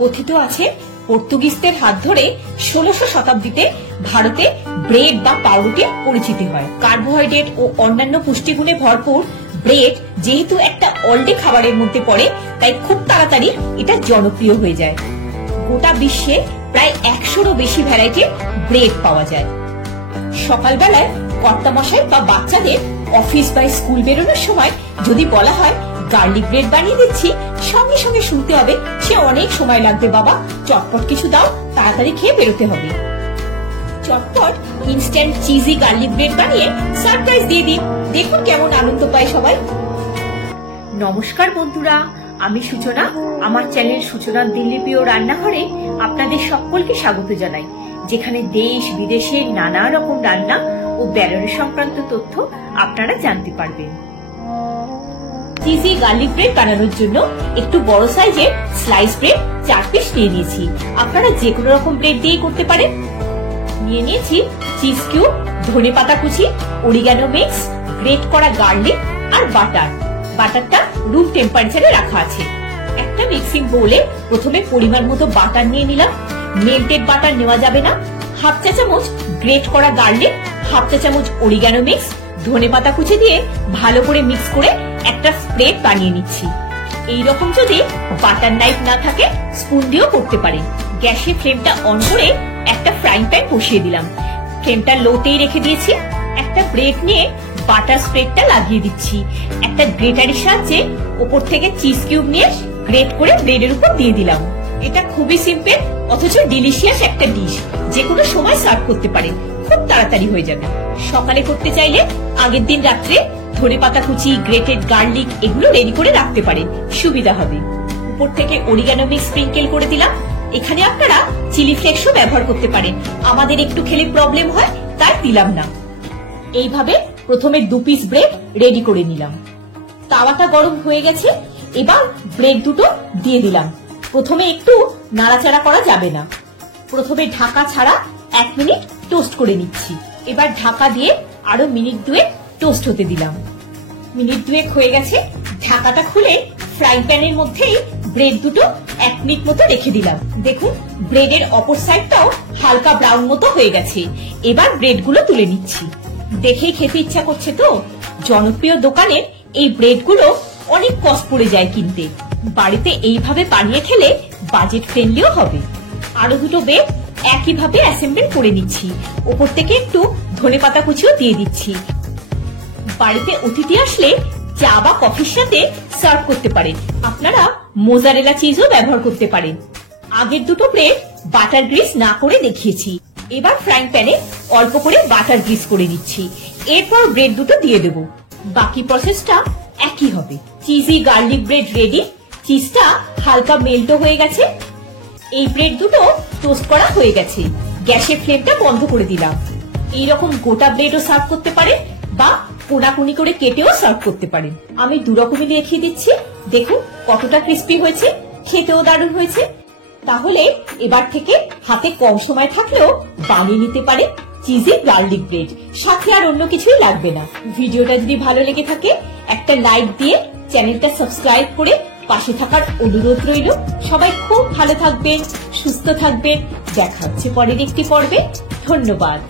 কথিত আছে পর্তুগিজদের হাত ধরে 1600 শতাব্দীতে ভারতে ব্রেড বা পাউরুটির পরিচিতি হয়। কার্বোহাইড্রেট ও অন্যান্য পুষ্টিগুণে ভরপুর ব্রেড যেহেতু একটা অলডে খাবারের মধ্যে পড়ে, তাই খুব তাড়াতাড়ি এটা জনপ্রিয় হয়ে যায়। গোটা বিশ্বে প্রায় 100-রও বেশি ভ্যারাইটির ব্রেড পাওয়া যায়। সকালবেলায় কর্তামশাই বা বাচ্চাদের অফিস বা স্কুল বেরোনোর সময় যদি বলা হয় গার্লিক ব্রেড বানিয়ে দিচ্ছি, সঙ্গে সঙ্গে শুনতে হবে সে অনেক সময় লাগবে বাবা, চটপট কিছু দাও, তাড়াতাড়ি খেয়ে বেরোতে হবে। চটপট ইনস্ট্যান্ট চিজি গার্লিক ব্রেড বানিয়ে সারপ্রাইজ দিয়ে দিন, দেখুন কেমন আনন্দ পায় সবাই। নমস্কার বন্ধুরা, আমি সূচনা। আমার চ্যানেল সূচনার দিল্লিপ্রিয় রান্নাঘরে আপনাদের সকলকে স্বাগত জানাই, যেখানে দেশ বিদেশের নানা রকম রান্না ও বেরোনো সংক্রান্ত তথ্য আপনারা জানতে পারবেন। চিজি গার্লিক ব্রেড বানানোর জন্য একটু বড় সাইজের স্লাইস ব্রেড 4 পিস নিয়ে নিয়েছি। আপনারা যে কোনো রকম ব্রেড দিয়ে করতে পারেন। নিয়ে নিয়েছি চিজ কিউব, ধনেপাতা কুচি, অরিগানো মিক্স, গ্রেট করা গার্লিক আর বাটার। বাটারটা রুম টেম্পারেচারে রাখা আছে। একটা মিক্সিং বোলে প্রথমে পরিমাণ মতো বাটার নিয়ে নিলাম। মেল্টেড বাটার নেওয়া যাবে না। হাফ চা চামচ গ্রেট করা গার্লিক, হাফ চা চামচ অরিগানো মিক্স, ধনেপাতা কুচি দিয়ে ভালো করে মিক্স করে একটা স্প্রেড বানিয়ে নিচ্ছি। এইরকম যদি বাটার নাইফ না থাকে স্পুন দিয়েও করতে পারেন। গ্যাসের ফ্লেমটা অন করে একটা ফ্রাইং প্যান বসিয়ে দিলাম। ফ্লেমটা লোতেই রেখে দিয়েছি। একটা ব্রেড নিয়ে বাটার স্প্রেডটা লাগিয়ে দিচ্ছি। একটা গ্রেটারের সাহায্যে উপর থেকে চিজ কিউব নিয়ে গ্রেট করে ব্রেডের উপর দিয়ে দিলাম। এটা খুবই সিম্পল অথচ ডিলিশিয়াস একটা ডিশ, যে কোনো সময় সার্ভ করতে পারেন, খুব তাড়াতাড়ি হয়ে যাবে। সকালে করতে চাইলে আগের দিন রাত্রে ধনেপাতা কুচি, গ্রেটেড গার্লিক এগুলো রেডি করে রাখতে পারেন, সুবিধা হবে। উপর থেকে অরিগানো মিক্স স্প্রিঙ্কেল করে দিলাম। এখানে আপনারা চিলি ফ্লেক্সও ব্যবহার করতে পারেন, আমাদের একটু খেলে প্রবলেম হয় তাই দিলাম না। এইভাবে প্রথমে 2 পিস ব্রেড রেডি করে নিলাম। তাওয়াটা গরম হয়ে গেছে, এবার ব্রেড দুটো দিয়ে দিলাম। প্রথমে একটু নাড়াচাড়া করা যাবে না। প্রথমে ঢাকা ছাড়া 1 মিনিট টোস্ট করে নিচ্ছি। এবার ঢাকা দিয়ে আরো মিনিট 2 টোস্ট হতে দিলাম। মিনিট 2 হয়ে গেছে, ঢাকাটা খুলে ফ্রাইং প্যানের মধ্যেই ব্রেড দুটো 1 মিনিট মতো রেখে দিলাম। দেখুন ব্রেডের অপর সাইডটাও হালকা ব্রাউন মতো হয়ে গেছে। এবার ব্রেড গুলো তুলে নিচ্ছি। দেখেই খেতে ইচ্ছা করছে তো। জনপ্রিয় দোকানের এই ব্রেড গুলো অনেক কস্ট পড়ে যায় কিনতে, বাড়িতে এইভাবে বানিয়ে খেলে বাজেট ফ্রেন্ডলিও হবে। আরো দুটো ব্রেড একইভাবে অ্যাসেম্বল করে নিচ্ছি। উপর থেকে একটু ধনেপাতা কুচিও দিয়ে দিচ্ছি। বাড়িতে অতিথি আসলে চা বা কফির সাথে সার্ভ করতে পারেন। আপনারা মোজারেলা চিজও ব্যবহার করতে পারেন। আগের দুটো ব্রেড বাটার গ্রিস না করে দেখিয়েছি। এবার ফ্রাইং প্যানে অল্প করে বাটার গ্রিস করে দিচ্ছি। এরপর ব্রেড দুটো দিয়ে দেব। বাকি প্রসেসটা একই হবে। Cheesy garlic bread ready. চিজটা হালকা মেল্ট হয়ে গেছে। এই ব্রেড দুটো টোস্ট করা হয়ে গেছে। গ্যাসের ফ্লেমটা বন্ধ করে দিলাম। এইরকম গোটা ব্রেডও সার্ভ করতে পারেন বা কোনাকুনি করে কেটেও সার্ভ করতে পারেন। আমি 2 রকমই দেখিয়ে দিচ্ছি। দেখুন কতটা ক্রিস্পি হয়েছে, খেতেও দারুণ হয়েছে। তাহলে এবার থেকে হাতে কম সময় থাকলেও বানিয়ে নিতে পারেন চিজি গার্লিক ব্রেড, সাথে আর অন্য কিছুই লাগবে না। ভিডিওটা যদি ভালো লেগে থাকে একটা লাইক দিয়ে চ্যানেলটা সাবস্ক্রাইব করে পাশে থাকার অনুরোধ রইল। সবাই খুব ভালো থাকবেন, সুস্থ থাকবেন। দেখা হচ্ছে পরের একটি পর্বে। ধন্যবাদ।